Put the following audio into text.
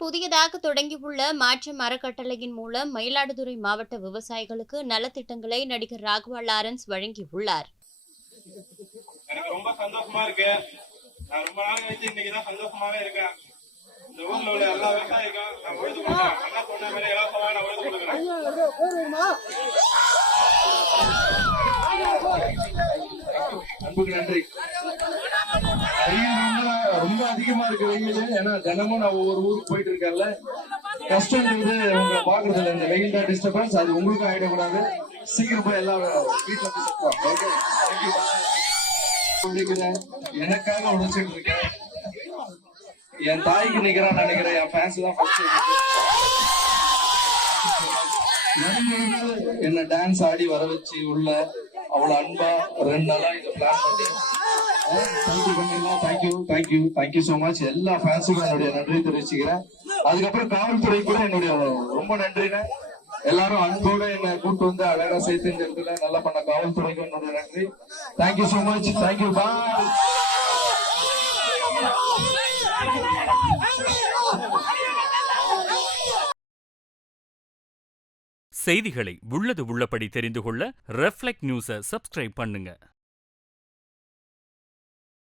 புதியதாக தொடங்கியுள்ள மாற்றம் அறக்கட்டளையின் மூலம் மயிலாடுதுறை மாவட்ட விவசாயிகளுக்கு நலத்திட்டங்களை நடிகர் ராகவா லாரன்ஸ் வழங்கியுள்ளார். எனக்கு ரொம்ப சந்தோஷமா இருக்கு. நான் ரொம்ப நாள் கழிச்சு இன்னைக்குதான் சந்தோஷமாவே இருக்கேன். இந்த ஊர்ல உள்ள எல்லா விவசாயிக்கும் நான் உழுது கொடுக்குறேன். அண்ணா சொன்ன மாதிரி இலவசமாக நான் உழுது கொடுக்குறேன். அன்புக்கு நன்றி. ரொம்ப அதிகமா இருக்கு வெயில். ஏன்னா தினமும் நான் ஒவ்வொரு ஊருக்கு போயிட்டு இருக்கேன்ல, கஷ்டம் உங்களை பாக்குறது இல்லை. இந்த வெயில் தான் டிஸ்டர்பன்ஸ், அது உங்களுக்கும் ஆயிடக்கூடாது. சீக்கிரம் போய் எல்லாம் வீட்டுல எனக்காக உழைச்சிட்டு இருக்கேன். என் தாய்க்கு நிக்கிறான்னு நினைக்கிறேன். என் ஃபேன்ஸ் தான் என்ன டான்ஸ் ஆடி வர வச்சு உள்ள அவ்வளவு அன்பா 2 நாளா இதை பிளான் பண்ணி தேங்க்யூ சோ மச். எல்லா ஃபேன்ஸுக்கும் என்னுடைய நன்றி தெரிவிச்சுக்கிறேன். அதுக்கப்புறம் காவல்துறை கூட என்னுடைய ரொம்ப நன்றிங்க. எல்லாரும் அன்போட என்ன கூட்டு வந்து அழகா சேர்த்து இந்த இடத்துல நல்லா பண்ண காவல்துறைக்கும் என்னுடைய நன்றி. Thank you so much. தேங்க்யூ. பாய். செய்திகளை உள்ளது உள்ளபடி தெரிந்து கொள்ள ரெஃப்ளெக்ட் நியூஸை சப்ஸ்கிரைப் பண்ணுங்க.